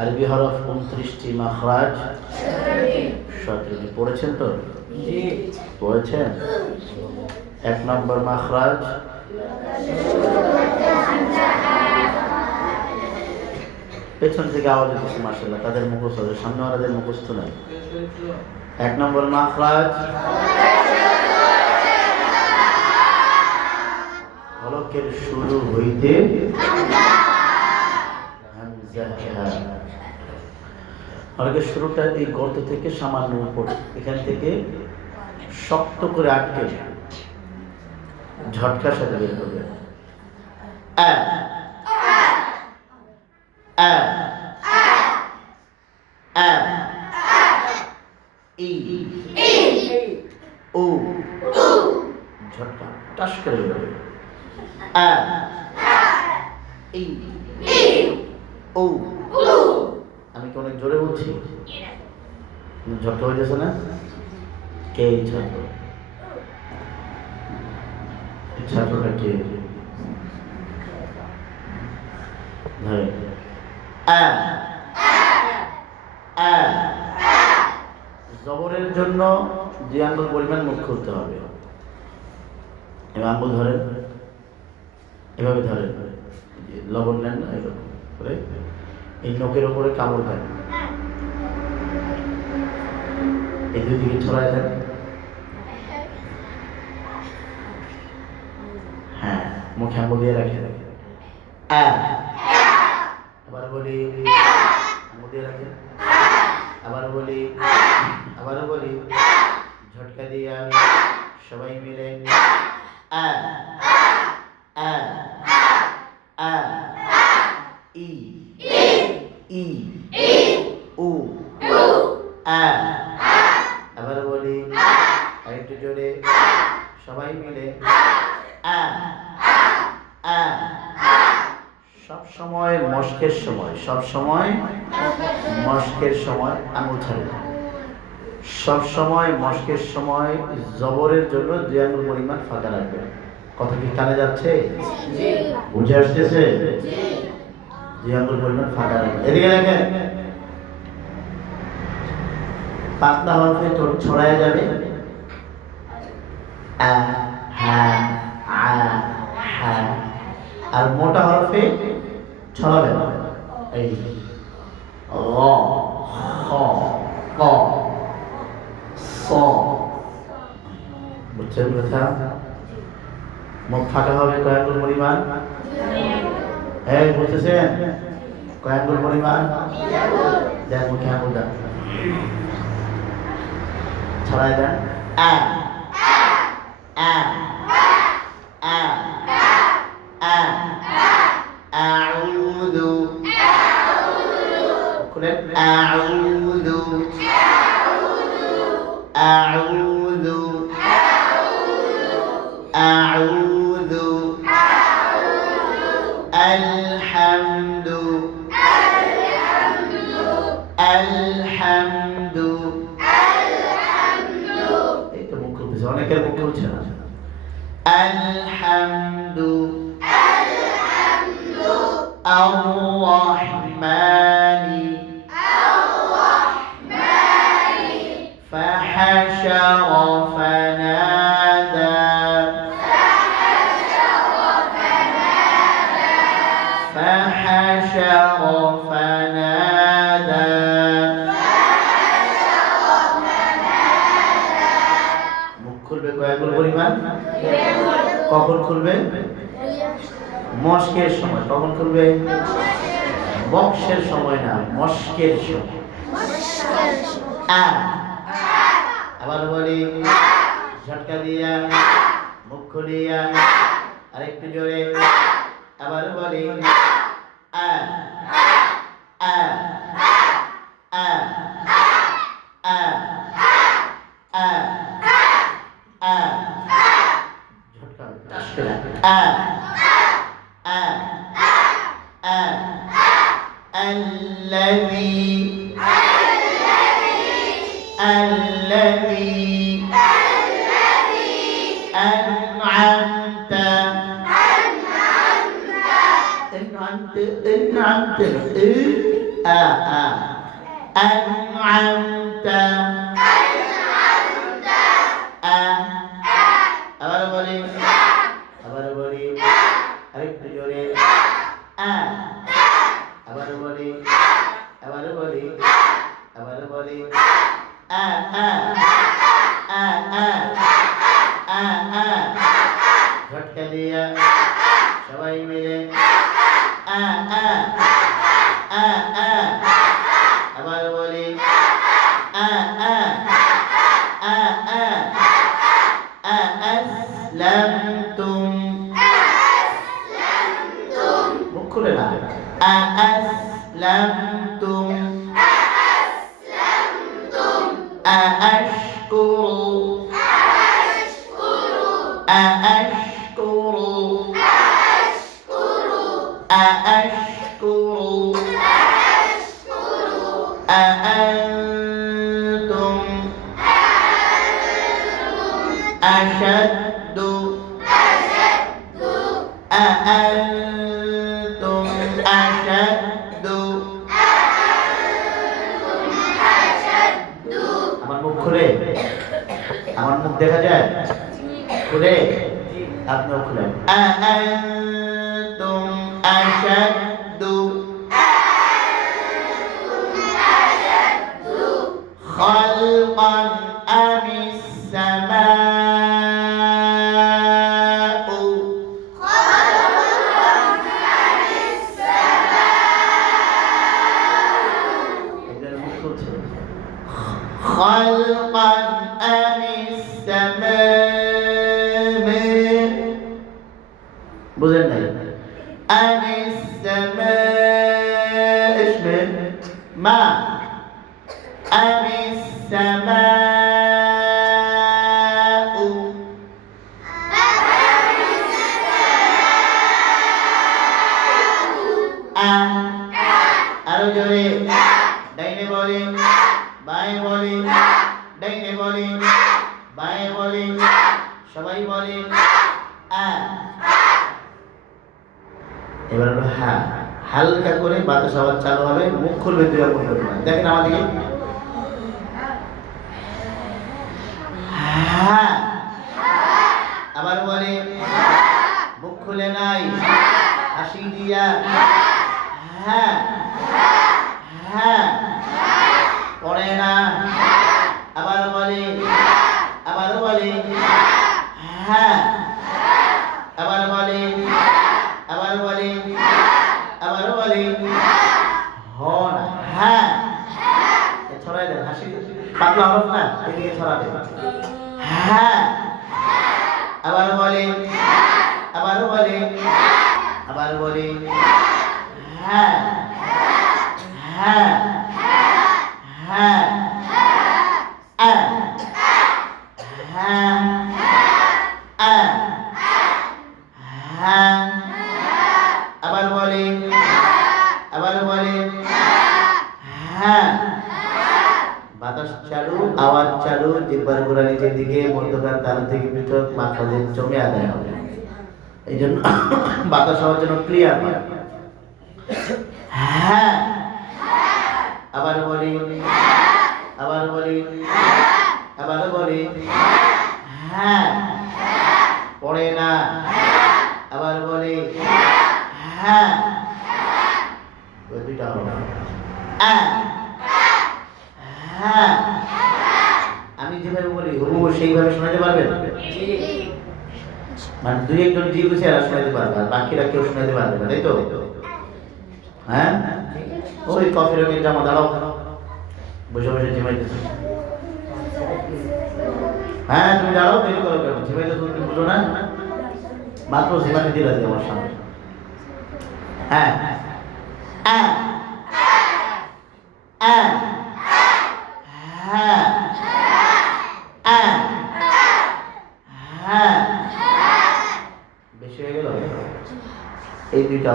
আরবি হরফ 29টি, মাখরাজ 17টি। পড়েছেন তো? জি পড়েছেন। 1 নম্বর মাখরাজ পেছন থেকে আওয়াজ হচ্ছে মাশাআল্লাহ, তাদের মুখস্থ, সামনে ওনাদের মুখস্থ নাই। 1 নম্বর মাখরাজ হরফের শুরু হইতে হরফের শুরুটা এই গর্ত থেকে সামান্য উপর, এখান থেকে শক্ত করে আটকে ঝটকার সাথে বের করবে। আ আ আ ই ও ঝটকা টাস করে বের করবে। আ ই ও। আমি কি অনেক জোরে বলছি? ঝটকা হইতেছে না? কে ছাত্র? ছাত্রটা কে? জবরের জন্য 2 আঙ্গুল পরিমাণ মুখ খুলতে হবে। এবার আঙ্গুল ধরেন, এভাবে ধরেন, লবণ নেন না, এরকম করে এই নখের উপরে কামড় দেন, এই 2 দিকে ছড়ায় দেন। হ্যাঁ, মুখে আঙ্গুল দিয়ে রাখে। আবার বলি, আঙ্গুল দিয়ে রাখেন। আবার বলি, আবারও বলি, ঝটকা দিয়া সবাই মিলে আ আ আ ই ই উ আ। আবার বলি, আরেকটু জোরে, সবাই মিলে আ আ। সব সময় মস্কের সময়, সব সময় মস্কের সময় আঙুল ছাড়ে না। সব সময় মস্কের সময় জবরের জন্য 2 আঙ্গুল পরিমাণ ফাঁকা রাখবে। কথা কি কানে যাচ্ছে? জি। বুঝে আসতেছে? জি। 2 আঙ্গুল পরিমাণ ফাঁকা রাখবে। এদিকে দেখেন, পাতলা হরফে ছড়ায় যাবে আ হা আ হা, আর মোটা হরফে ছড়াবে না। এই র খ ক স। বুঝছেন কথা? মুখ ফাঁকা হবে কয় আঙ্গুল পরিমাণ? এই বুঝতেছেন? কয় আঙ্গুল পরিমাণ? দেন মুখে আঙ্গুল দেন, ছড়ায় দেন। আ আ আ আ আউযু। খুলেন। আউযু আউযু আউযু আলহামদু আলহামদু। এই তো মুখ খুলতেছে, অনেকের মুখ খুলছে না। আলহামদু আর-রাহমানি ফাহাশারা ফানাদা ফাহাশারা ফানাদা। মুখ খুলবে কয় আঙ্গুল পরিমাণ? কখন খুলবে? মস্কের সময়। কখন খুলবে? বক্সের সময় না, মস্কের সময়। আ। আবার বলি, ঝটকা দিয়া মুখ খুলিয়া আরেকটু জোরে। আবার বলি, আ আ আ আ আ আ। ঝটকা আ আ আ الذي أنعمت أنعمت أنعمت আবার বলি আরেকটু জোরে আবার বলি ঝটকা দিয়া সবাই মিলে আবার বলি আসলামতুম মুখ খুলে না আসলামতুম আশকুরু أأنتم أشد أأنتم أشد আমার মুখ খুলে আমার মুখ দেখা যায় খুলে আপনিও খুলেন أأنتم أشد خلقا أم السماء خلقا أم السماء بوزن أم السماء إيش من ما أم السماء আরো জোরে ডাইনে বলি বাঁয়ে বলি ডাইনে বলি বাঁয়ে বলি সবাই বলি এবার হলো হ্যাঁ হালকা করে বাতাস আওয়াজ চালু হবে মুখ খুলবে দুই রকম করবে দেখেন আমাদেরকে আবার বলে মুখ খুলে নাই হাসি দিয়া হ্যাঁ হ্যাঁ পড়ে না আবার বলে হ্যাঁ আবার বলে হ না হ্যাঁ ছড়াই দেন হাসি পাতলা হরফ না এদিকে ছড়াবে হ্যাঁ আবার বলে হ্যাঁ হ্যাঁ হ্যাঁ আবার বলে হ্যাঁ বাতাস চালু আওয়াজ চালু জিহ্বার গোড়া নিচের দিকে মধ্যকান তালু থেকে পৃথক মাথাদের জমে আদায় হবে এই জন্য বাতাস হওয়ার জন্য ক্লিয়ার হ্যাঁ আবার বলি হ্যাঁ পড়ে না আবার বলি হ্যাঁ ওই দুইটা হলো হ্যাঁ আমি যেভাবে বলি হুবহু সেইভাবে শোনাতে পারবেন মানে দুই একজন জি বুঝে এরা শোনাতে পারবে আর বাকিরা কেউ শোনাতে পারবে না তাই তো হ্যাঁ ওই কফি রঙের জামা দাঁড়াও বসে বসে ঝিমাইতেছে হ্যাঁ তুমি দাঁড়াও দেরি করো কেন ঝিমাইতে তুমি বুঝো না মাত্র ঝিমাতে দিলা যে আমার সামনে হ্যাঁ হ্যাঁ হ্যাঁ হ্যাঁ হ্যাঁ বেশি হয়ে গেল এই দুইটা